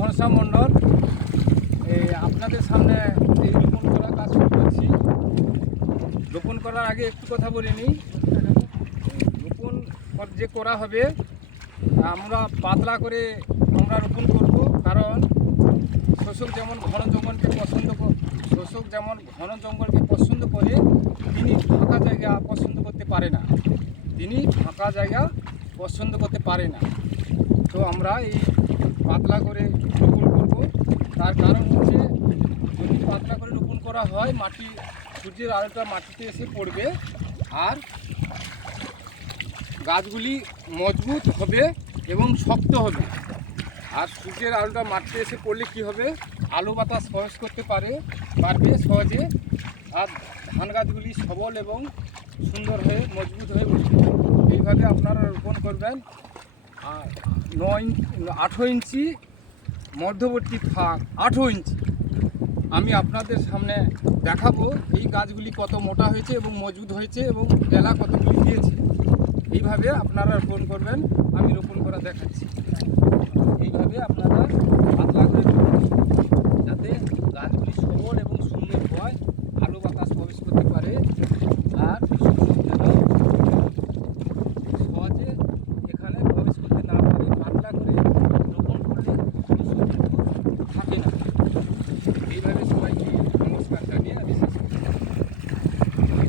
ঘনশ্যাম মণ্ডল। আপনাদের সামনে এই রোপণ করা কাজ শুরু করছি। রোপণ করার আগে একটু কথা বলে নিই। রোপণ যে করা হবে আমরা পাতলা করে আমরা রোপণ করব, কারণ শোষক যেমন ঘন জঙ্গলকে পছন্দ করে তিনি ফাঁকা জায়গা পছন্দ করতে পারে না। তো আমরা এই পাতলা করে রোপণ করব। তার কারণ হচ্ছে, যদি পাতলা করে রোপণ করা হয় সূর্যের আলোটা মাটিতে এসে পড়বে আর গাছগুলি মজবুত হবে এবং শক্ত হবে। আর সূর্যের আলোটা মাটিতে এসে পড়লে কি হবে, আলো বাতাস প্রবেশ করতে পারবে সহজে, আর ধান গাছগুলি সবল এবং সুন্দর হয়ে মজবুত হয়ে উঠবে। এইভাবে আপনারা রোপণ করবেন। আর 18 ইঞ্চি মধ্যবর্তী ফাঁক 18 ইঞ্চি আমি আপনাদের সামনে দেখাবো এই গাছগুলি কত মোটা হয়েছে এবং মজবুত হয়েছে এবং ডেলা কতগুলি দিয়েছে। এইভাবে আপনারা রোপণ করবেন। আমি রোপণ করা দেখাচ্ছি। এইভাবে আপনারা পাতলা করে যাতে